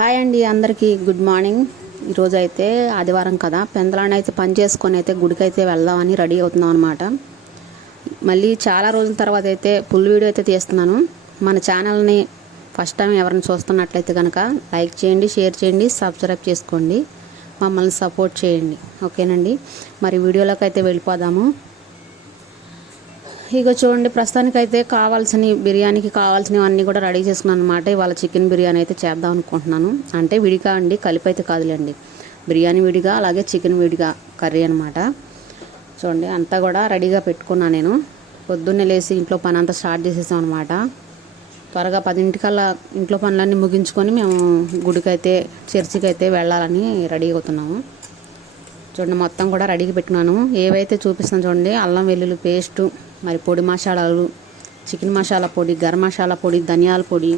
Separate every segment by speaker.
Speaker 1: Hi అండి అందరికీ good morning. ఈరోజు అయితే ఆదివారం కదా పెందలాన్ని అయితే పని చేసుకొని అయితే గుడికి అయితే వెళ్దామని రెడీ అవుతున్నాం అనమాట మళ్ళీ చాలా రోజుల తర్వాత అయితే ఫుల్ వీడియో అయితే తీస్తున్నాను. మన ఛానల్ని ఫస్ట్ టైం ఎవరిని చూస్తున్నట్లయితే కనుక లైక్ చేయండి షేర్ చేయండి సబ్స్క్రైబ్ చేసుకోండి. మమ్మల్ని సపోర్ట్ చేయండి. ఓకేనండి? మరి వీడియోలోకి అయితే వెళ్ళిపోదాము. ఇక చూడండి ప్రస్తుతానికైతే కావాల్సిన బిర్యానీకి కావాల్సినవి అన్నీ కూడా రెడీ చేసుకున్నాను అనమాట ఇవాళ చికెన్ బిర్యానీ అయితే చేద్దాం అనుకుంటున్నాను. అంటే విడిగా అండి కలిపి అయితే కాదులేండి. బిర్యానీ విడిగా అలాగే చికెన్ విడిగా కర్రీ అనమాట చూడండి అంతా కూడా రెడీగా పెట్టుకున్నాను నేను. పొద్దున్నే లేచి ఇంట్లో పని అంతా స్టార్ట్ చేసేసాం అనమాట త్వరగా పదింటికల్లా ఇంట్లో పనులన్నీ ముగించుకొని మేము గుడికైతే చర్చికి అయితే వెళ్ళాలని రెడీ అవుతున్నాము. చూడండి మొత్తం కూడా రెడీగా పెట్టుకున్నాను. ఏవైతే చూపిస్తాను చూడండి అల్లం వెల్లుల్లి పేస్టు మరి పొడి మసాలాలు చికెన్ మసాలా పొడి గరం మసాలా పొడి ధనియాల పొడి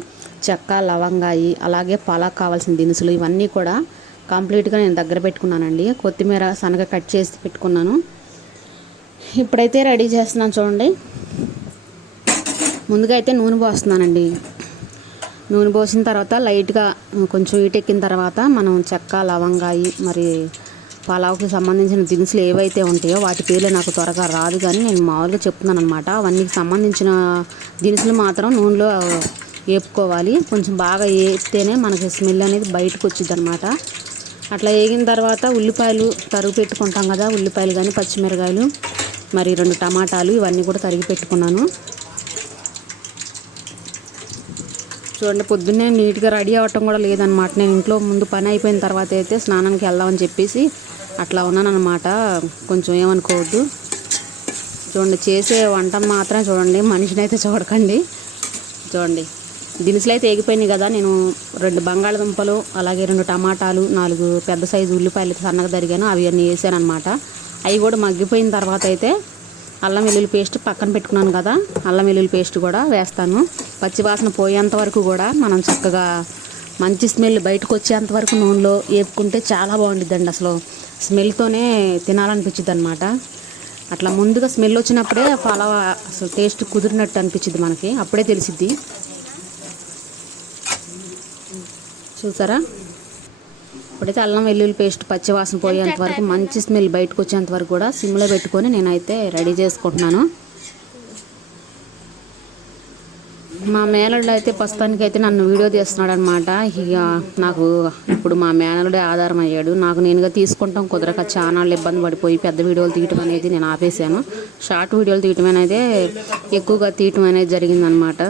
Speaker 1: చెక్క లవంగాయి అలాగే పాలకు కావాల్సిన దినుసులు ఇవన్నీ కూడా కంప్లీట్గా నేను దగ్గర పెట్టుకున్నానండి. కొత్తిమీర సనగ కట్ చేసి పెట్టుకున్నాను. ఇప్పుడైతే రెడీ చేస్తున్నాను చూడండి. ముందుగా అయితే నూనె పోస్తున్నానండి. నూనె పోసిన తర్వాత లైట్గా కొంచెం ఈటెక్కిన తర్వాత మనం చెక్క లవంగాయి మరి పలావ్కి సంబంధించిన దినుసులు ఏవైతే ఉంటాయో వాటి పేర్లు నాకు త్వరగా రాదు కానీ నేను మామూలుగా చెప్తున్నాను అనమాట అవన్నీ సంబంధించిన దినుసులు మాత్రం నూనెలో వేపుకోవాలి కొంచెం బాగా వేస్తేనే మనకి స్మెల్ అనేది బయటకు వచ్చింది అనమాట అట్లా వేగిన తర్వాత ఉల్లిపాయలు తరుగు పెట్టుకుంటాం కదా ఉల్లిపాయలు కానీ పచ్చిమిరకాయలు మరి రెండు టమాటాలు ఇవన్నీ కూడా తరిగి పెట్టుకున్నాను. చూడండి పొద్దున్నే నీట్గా రెడీ అవ్వటం కూడా లేదనమాట నేను ఇంట్లో ముందు పని అయిపోయిన తర్వాత అయితే స్నానానికి వెళ్దామని చెప్పేసి అట్లా ఉన్నానన్నమాట. కొంచెం ఏమనుకోవద్దు. చూడండి చేసే వంట మాత్రం చూడండి మనిషిని అయితే చూడకండి. చూడండి దినుసులు అయితే ఎగిపోయినాయి కదా. నేను రెండు బంగాళదుంపలు అలాగే రెండు టమాటాలు నాలుగు పెద్ద సైజు ఉల్లిపాయలు సన్నగా తరిగాను. అవి అన్నీ వేసాను అనమాట అవి కూడా మగ్గిపోయిన తర్వాత అయితే అల్లం వెల్లుల్లి పేస్ట్ పక్కన పెట్టుకున్నాను కదా. అల్లం వెల్లుల్లి పేస్ట్ కూడా వేస్తాను. పచ్చివాసన పోయేంత వరకు కూడా మనం చక్కగా మంచి స్మెల్ బయటకు వచ్చేంత వరకు నూనెలో వేపుకుంటే చాలా బాగుండిద్దండి అసలు. స్మెల్తోనే తినాలనిపించింది అనమాట అట్లా ముందుగా స్మెల్ వచ్చినప్పుడే పలావ్ అసలు టేస్ట్ కుదిరినట్టు అనిపించింది మనకి. అప్పుడే తెలిసిద్ది. చూసారా? ఇప్పుడైతే అల్లం వెల్లుల్లి పేస్ట్ పచ్చివాసన పోయేంత వరకు మంచి స్మెల్ బయటకు వచ్చేంత వరకు కూడా సిమ్లో పెట్టుకొని నేనైతే రెడీ చేసుకుంటున్నాను. మా మేనల్లుడు అయితే ప్రస్తుతానికి అయితే నన్ను వీడియో తీస్తున్నాడు అనమాట ఇక నాకు ఇప్పుడు మా మేనల్లుడే ఆధారం అయ్యాడు. నాకు నేనుగా తీసుకుంటాం కుదరక చాలా ఇబ్బంది పడిపోయి పెద్ద వీడియోలు తీయటం అనేది నేను ఆపేసాను షార్ట్ వీడియోలు తీయటం అనేది ఎక్కువగా తీయటం అనేది జరిగిందనమాట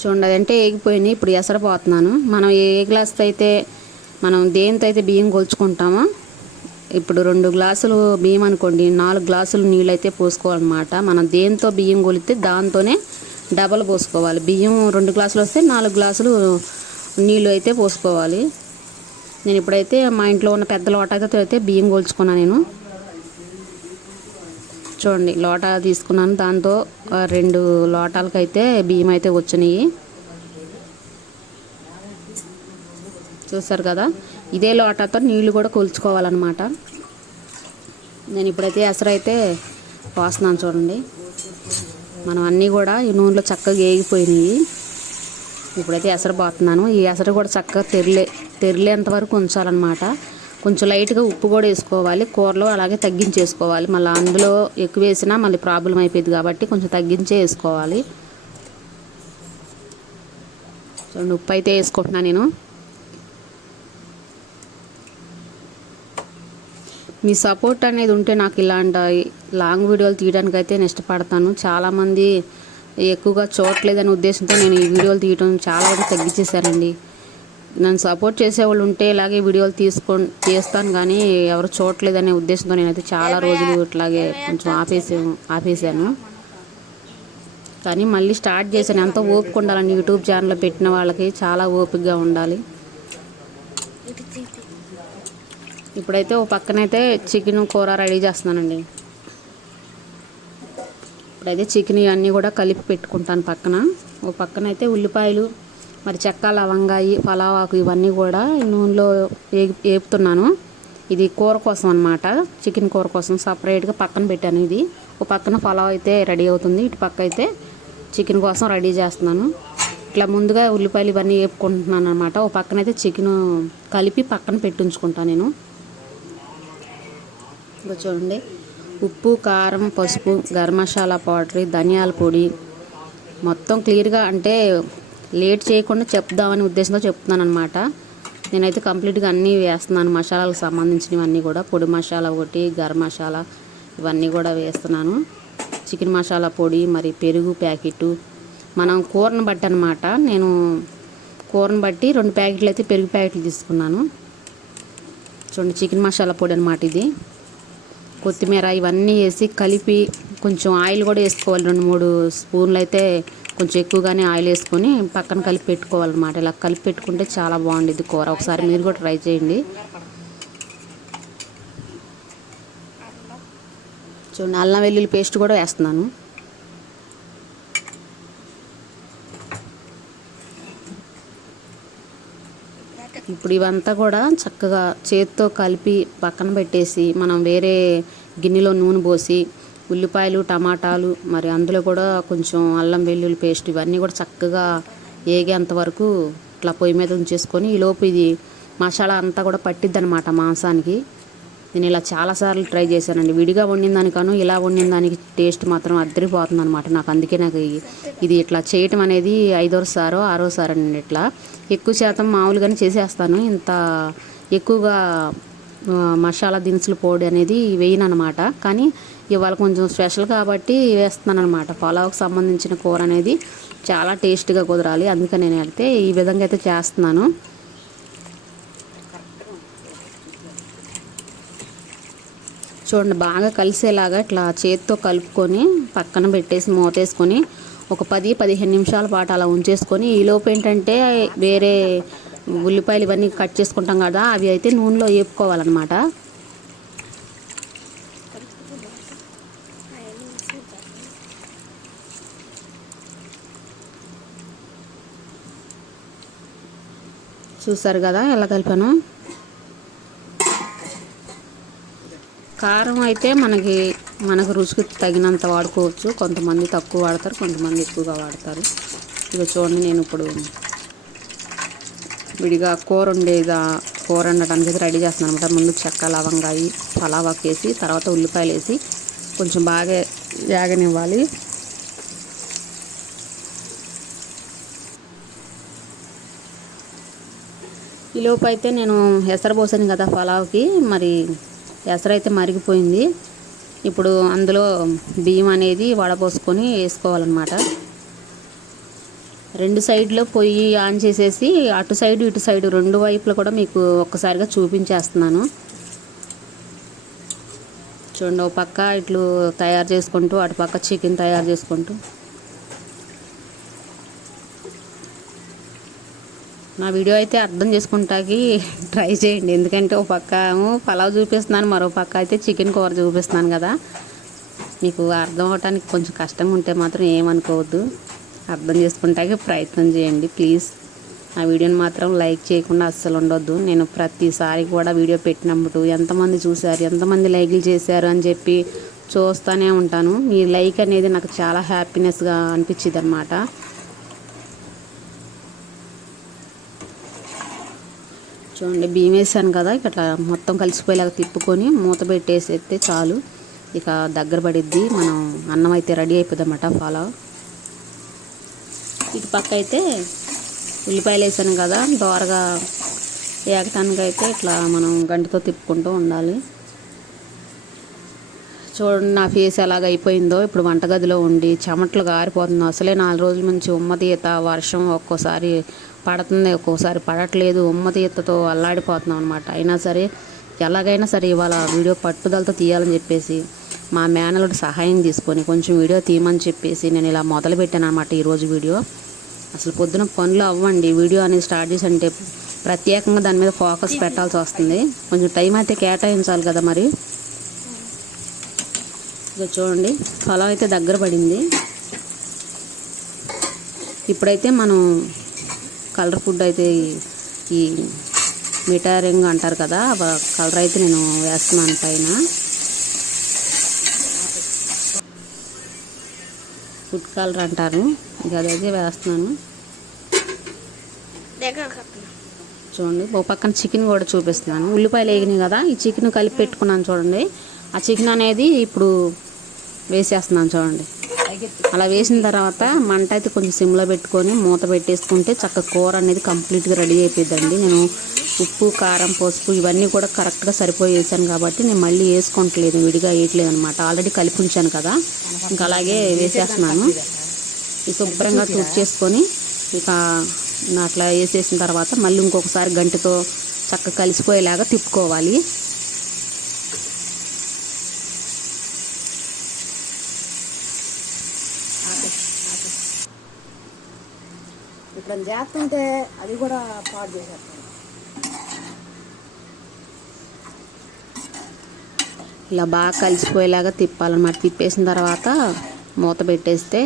Speaker 1: చూడండి అదంటే ఏగిపోయినాయి ఇప్పుడు ఎసరపోతున్నాను మనం ఏ గ్లాస్తో అయితే మనం దేనితో అయితే బియ్యం కొలుచుకుంటామో ఇప్పుడు రెండు గ్లాసులు బియ్యం అనుకోండి నాలుగు గ్లాసులు నీళ్ళు అయితే పోసుకోవాలన్నమాట. మనం దేంతో బియ్యం కొలితే దాంతోనే డబల్ పోసుకోవాలి. బియ్యం రెండు గ్లాసులు వస్తే నాలుగు గ్లాసులు నీళ్ళు అయితే పోసుకోవాలి. నేను ఇప్పుడైతే మా ఇంట్లో ఉన్న పెద్ద లోటాతో అయితే బియ్యం కోల్చుకున్నాను నేను. చూడండి లోటా తీసుకున్నాను. దాంతో రెండు లోటాలకైతే బియ్యం అయితే వచ్చినాయి. చూసారు కదా? ఇదే లోటాతో నీళ్ళు కూడా కొలుచుకోవాలన్నమాట. నేను ఇప్పుడైతే ఎసరు అయితే పోస్తున్నాను చూడండి. మనం అన్నీ కూడా ఈ నూనెలో చక్కగా వేగిపోయినాయి ఇప్పుడైతే ఎసరు పోతున్నాను. ఈ ఎసరు కూడా చక్కగా తెరిలే తెరిలేంత వరకు ఉంచాలన్నమాట. కొంచెం లైట్గా ఉప్పు కూడా వేసుకోవాలి. కూరలో అలాగే తగ్గించేసుకోవాలి. మళ్ళీ అందులో ఎక్కువ వేసినా మళ్ళీ ప్రాబ్లం అయిపోయింది కాబట్టి కొంచెం తగ్గించే వేసుకోవాలి. చూడండి ఉప్పు అయితే వేసుకుంటున్నాను నేను. మీ సపోర్ట్ అనేది ఉంటే నాకు ఇలాంటి లాంగ్ వీడియోలు తీయడానికి అయితే నేను ఇష్టపడతాను. చాలామంది ఎక్కువగా చూడట్లేదనే ఉద్దేశంతో నేను ఈ వీడియోలు తీయడం చాలా వరకు తగ్గించేశారండి. నన్ను సపోర్ట్ చేసేవాళ్ళు ఉంటే ఇలాగే వీడియోలు తీసుకో తీస్తాను కానీ ఎవరు చూడట్లేదనే ఉద్దేశంతో నేనైతే చాలా రోజులు ఇట్లాగే కొంచెం ఆపేసే ఆపేసాను కానీ మళ్ళీ స్టార్ట్ చేశాను. ఎంతో ఓపిక ఉండాలండి యూట్యూబ్ ఛానల్ పెట్టిన వాళ్ళకి చాలా ఓపికగా ఉండాలి. ఇప్పుడైతే ఓ పక్కనైతే చికెన్ కూర రెడీ చేస్తున్నానండి. ఇప్పుడైతే చికెన్ ఇవన్నీ కూడా కలిపి పెట్టుకుంటాను పక్కన. ఓ పక్కన అయితే ఉల్లిపాయలు మరి చెక్క లవంగాయి పలావాకు ఇవన్నీ కూడా నూనెలో వేపుతున్నాను ఇది కూర కోసం అనమాట చికెన్ కూర కోసం సపరేట్గా పక్కన పెట్టాను ఇది. ఓ పక్కన పలావ్ అయితే రెడీ అవుతుంది. ఇటు పక్క అయితే చికెన్ కోసం రెడీ చేస్తున్నాను. ఇట్లా ముందుగా ఉల్లిపాయలు ఇవన్నీ వేపుకుంటున్నాను అనమాట ఓ పక్కన అయితే చికెన్ కలిపి పక్కన పెట్టించుకుంటాను నేను. ఇదిగో చూడండి. ఉప్పు కారం పసుపు గరం మసాలా పౌడర్ ధనియాల పొడి. మొత్తం క్లియర్గా అంటే లేట్ చేయకుండా చెప్దామని ఉద్దేశంతో చెప్తున్నాను అనమాట నేనైతే కంప్లీట్గా అన్నీ వేస్తున్నాను. మసాలాలకు సంబంధించినవన్నీ కూడా పొడి మసాలా ఒకటి గరం మసాలా ఇవన్నీ కూడా వేస్తున్నాను. చికెన్ మసాలా పొడి మరి పెరుగు ప్యాకెట్ మనం కూరను బట్టి అనమాట నేను కూరను బట్టి రెండు ప్యాకెట్లు అయితే పెరుగు ప్యాకెట్లు తీసుకున్నాను. చూడండి చికెన్ మసాలా పొడి అనమాట ఇది. కొత్తిమీర ఇవన్నీ వేసి కలిపి కొంచెం ఆయిల్ కూడా వేసుకోవాలి. రెండు మూడు స్పూన్లు అయితే కొంచెం ఎక్కువగానే ఆయిల్ వేసుకొని పక్కన కలిపి పెట్టుకోవాలన్నమాట. ఇలా కలిపి పెట్టుకుంటే చాలా బాగుండేది కూర. ఒకసారి మీరు కూడా ట్రై చేయండి. చూడండి అల్లం వెల్లుల్లి పేస్ట్ కూడా వేస్తున్నాను. ఇప్పుడు ఇవంతా కూడా చక్కగా చేతితో కలిపి పక్కన పెట్టేసి మనం వేరే గిన్నెలో నూనె పోసి ఉల్లిపాయలు టమాటాలు మరి అందులో కూడా కొంచెం అల్లం వెల్లుల్లి పేస్ట్ ఇవన్నీ కూడా చక్కగా ఏగేంత వరకు ఇట్లా పొయ్యి మీద ఉంచేసుకొని ఈలోపు ఇది మసాలా అంతా కూడా పట్టిద్ది అనమాట మాంసానికి. నేను ఇలా చాలాసార్లు ట్రై చేశానండి. విడిగా వండిన దానికను ఇలా వండిన దానికి టేస్ట్ మాత్రం అద్దరిపోతుంది అనమాట నాకు అందుకే నాకు ఇది ఇట్లా చేయటం అనేది ఐదోసారో ఆరోసారో అండి ఇట్లా. ఎక్కువ శాతం మామూలుగానే చేసేస్తాను. ఇంత ఎక్కువగా మసాలా దినుసులు పొడి అనేది వేయను అనమాట కానీ ఇవాళ కొంచెం స్పెషల్ కాబట్టి వేస్తున్నాను అనమాట పలావ్కి సంబంధించిన కూర అనేది చాలా టేస్ట్గా కుదరాలి. అందుకని నేను అయితే ఈ విధంగా అయితే చేస్తున్నాను. చూడండి బాగా కలిసేలాగా ఇట్లా చేతితో కలుపుకొని పక్కన పెట్టేసి మూతేసుకొని ఒక పది పదిహేను నిమిషాల పాటు అలా ఉంచేసుకొని ఈలోపు ఏంటంటే వేరే ఉల్లిపాయలు ఇవన్నీ కట్ చేసుకుంటాం కదా అవి అయితే నూనెలో వేపుకోవాలన్నమాట చూసారు కదా ఎలా కలిపాను? కారం అయితే మనకి మనకు రుచికి తగినంత వాడుకోవచ్చు. కొంతమంది తక్కువ వాడతారు కొంతమంది ఎక్కువగా వాడతారు. ఇక చూడండి నేను ఇప్పుడు విడిగా కూర ఉండేదా కూర వండటానికి అయితే రెడీ చేస్తున్నాను అనమాట ముందు చెక్క లవంగాయి పలావాకు వేసి తర్వాత ఉల్లిపాయలు వేసి కొంచెం బాగా వేగనివ్వాలి. ఈ అయితే నేను ఎసరు పోసాను కదా పలావ్కి. మరి ఎసరు అయితే మరిగిపోయింది. ఇప్పుడు అందులో బియ్యం అనేది వడపోసుకొని వేసుకోవాలన్నమాట. రెండు సైడ్లో పొయ్యి ఆన్ చేసేసి అటు సైడ్ ఇటు సైడ్ రెండు వైపులు కూడా మీకు ఒక్కసారిగా చూపించేస్తున్నాను. చూడండి ఒక పక్క ఇట్లు తయారు చేసుకుంటూ అటు పక్క చికెన్ తయారు చేసుకుంటూ. నా వీడియో అయితే అర్థం చేసుకుంటాకి ట్రై చేయండి. ఎందుకంటే ఒక పక్క పలావ్ చూపిస్తున్నాను మరో పక్క అయితే చికెన్ కూర చూపిస్తున్నాను కదా. మీకు అర్థం అవటానికి కొంచెం కష్టంగా ఉంటే మాత్రం ఏమనుకోవద్దు. అర్థం చేసుకుంటాకి ప్రయత్నం చేయండి ప్లీజ్. ఆ వీడియోని మాత్రం లైక్ చేయకుండా అస్సలు ఉండొద్దు. నేను ప్రతిసారి కూడా వీడియో పెట్టినప్పుడు ఎంతమంది చూశారు ఎంతమంది లైక్లు చేశారు అని చెప్పి చూస్తూనే ఉంటాను. మీ లైక్ అనేది నాకు చాలా హ్యాపీనెస్గా అనిపించింది అనమాట చూడండి బియ్యం వేసాను కదా ఇట్లా మొత్తం కలిసిపోయేలాగా తిప్పుకొని మూత పెట్టేసేస్తే చాలు. ఇక దగ్గర పడిద్ది మనం అన్నం అయితే రెడీ అయిపోద్ది అన్నమాట ఫాలో ఇటు పక్క అయితే ఉల్లిపాయలు వేసాను కదా దోరగా ఏకటానికి అయితే ఇట్లా మనం గంటతో తిప్పుకుంటూ ఉండాలి. చూడండి నా ఫేస్ ఎలాగ అయిపోయిందో. ఇప్పుడు వంటగదిలో ఉండి చెమటలు గారిపోతుంది అసలే నాలుగు రోజుల నుంచి ఉమ్మతీత వర్షం ఒక్కోసారి పడుతుంది ఒక్కోసారి పడట్లేదు. ఉమ్మతీతతో అల్లాడిపోతున్నాం అనమాట అయినా సరే ఎలాగైనా సరే ఇవాళ వీడియో పట్టుదలతో తీయాలని చెప్పేసి మా మేనలుడి సహాయం తీసుకొని కొంచెం వీడియో తీయమని చెప్పేసి నేను ఇలా మొదలు పెట్టాను అనమాట ఈరోజు వీడియో. అసలు పొద్దున పనులు అవ్వండి. వీడియో అనేది స్టార్ట్ చేసి అంటే ప్రత్యేకంగా దాని మీద ఫోకస్ పెట్టాల్సి వస్తుంది. కొంచెం టైం అయితే కేటాయించాలి కదా మరి. ఇక చూడండి. పొలం అయితే దగ్గర పడింది. ఇప్పుడైతే మనం కలర్ ఫుడ్ అయితే ఈ- మిటారింగ్ అంటారు కదా కలర్ అయితే నేను వేస్తున్నాను పైన. ఫుడ్ కలర్ అంటారు. ఇక అదైతే వేస్తున్నాను. చూడండి. ఓ పక్కన చికెన్ కూడా చూపిస్తున్నాను. ఉల్లిపాయలు వేగినాయి కదా ఈ చికెన్ కలిపి పెట్టుకున్నాను చూడండి. ఆ చికెన్ అనేది ఇప్పుడు వేసేస్తున్నాను చూడండి. అలా వేసిన తర్వాత మంట అయితే కొంచెం సిమ్లో పెట్టుకొని మూత పెట్టేసుకుంటే చక్క కూర అనేది కంప్లీట్గా రెడీ అయిపోయిందండి నేను ఉప్పు కారం పసుపు ఇవన్నీ కూడా కరెక్ట్గా సరిపోయేసాను కాబట్టి నేను మళ్ళీ వేసుకోవట్లేదు విడిగా వేయట్లేదు అనమాట ఆల్రెడీ కలిపి ఉంచాను కదా. ఇంకా అలాగే వేసేస్తున్నాను. శుభ్రంగా శుభ్రంగా చేసుకొని ఇక అట్లా వేసేసిన తర్వాత మళ్ళీ ఇంకొకసారి గంటతో చక్కగా కలిసిపోయేలాగా తిప్పుకోవాలి.
Speaker 2: ఇప్పుడు చేస్తుంటే అది కూడా పాడు చేసేస్తాను
Speaker 1: ఇలా బాగా కలిసిపోయేలాగా తిప్పాలన్నమాట. తిప్పేసిన తర్వాత మూత పెట్టేస్తే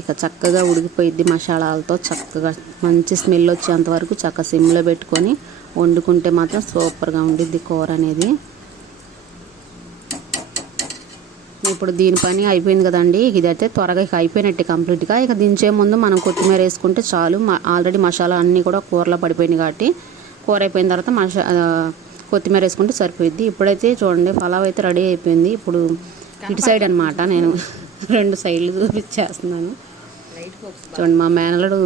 Speaker 1: ఇక చక్కగా ఉడికిపోయిద్ది మసాలాలతో చక్కగా. మంచి స్మెల్ వచ్చేంత వరకు చక్కగా సిమ్లో పెట్టుకొని వండుకుంటే మాత్రం సూపర్గా ఉండిద్ది కూర అనేది. ఇప్పుడు దీని పని అయిపోయింది కదండి. ఇదైతే త్వరగా ఇక అయిపోయినట్టే కంప్లీట్గా. ఇక దించే ముందు మనం కొత్తిమీర వేసుకుంటే చాలు. ఆల్రెడీ మసాలా అన్నీ కూడా కూరలో పడిపోయినాయి కాబట్టి కూర అయిపోయిన తర్వాత మసా కొత్తిమీర వేసుకుంటే సరిపోయిద్ది. ఇప్పుడైతే చూడండి పలావ్ అయితే రెడీ అయిపోయింది. ఇప్పుడు ఇటు సైడ్ అనమాట నేను రెండు సైడ్లు చూపించేస్తున్నాను. చూడండి మా మేనలుడు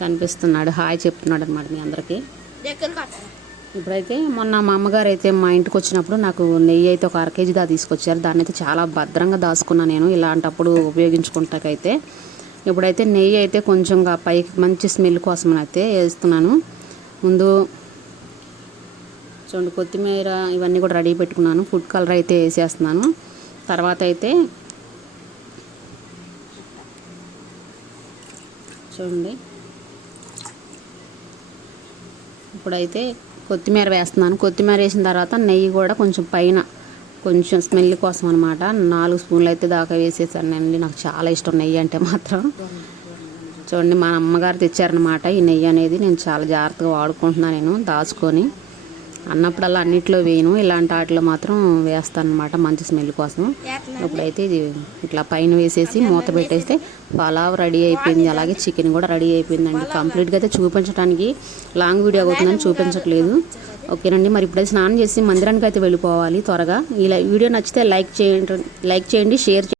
Speaker 1: కనిపిస్తున్నాడు. హాయ్ చెప్తున్నాడు అనమాట మీ అందరికీ. ఇప్పుడైతే మొన్న మా అమ్మగారు అయితే మా ఇంటికి వచ్చినప్పుడు నాకు నెయ్యి అయితే ఒక అర కేజీ దా తీసుకొచ్చారు. దాన్ని అయితే చాలా భద్రంగా దాచుకున్నాను నేను. ఇలాంటప్పుడు ఉపయోగించుకుంటాకైతే ఇప్పుడైతే నెయ్యి అయితే కొంచెంగా పైకి మంచి స్మెల్ కోసం అయితే వేస్తున్నాను. ముందు చూడండి కొత్తిమీర ఇవన్నీ కూడా రెడీ పెట్టుకున్నాను. ఫుడ్ కలర్ అయితే వేసేస్తున్నాను. తర్వాత అయితే చూడండి. ఇప్పుడైతే కొత్తిమీర వేస్తున్నాను. కొత్తిమీర వేసిన తర్వాత నెయ్యి కూడా కొంచెం పైన కొంచెం స్మెల్ కోసం అనమాట నాలుగు స్పూన్లు అయితే దాకా వేసేసానండి. నాకు చాలా ఇష్టం నెయ్యి అంటే మాత్రం. చూడండి మా అమ్మగారు తెచ్చారనమాట ఈ నెయ్యి అనేది. నేను చాలా జాగ్రత్తగా వాడుకుంటున్నాను నేను దాచుకొని. అన్నప్పుడల్లా అన్నిట్లో వేయను. ఇలాంటి వాటిలో మాత్రం వేస్తాను అనమాట మంచి స్మెల్ కోసం. ఇప్పుడైతే ఇది ఇట్లా పైన వేసేసి మూత పెట్టేస్తే పలావ్ రెడీ అయిపోయింది. అలాగే చికెన్ కూడా రెడీ అయిపోయిందండి. కంప్లీట్గా అయితే చూపించడానికి లాంగ్ వీడియో అవుతుందని చూపించట్లేదు. ఓకేనండి మరి ఇప్పుడైతే స్నానం చేసి మందిరానికి అయితే వెళ్ళిపోవాలి త్వరగా. ఇలా వీడియో నచ్చితే లైక్ చేయండి లైక్ చేయండి షేర్ చేయండి.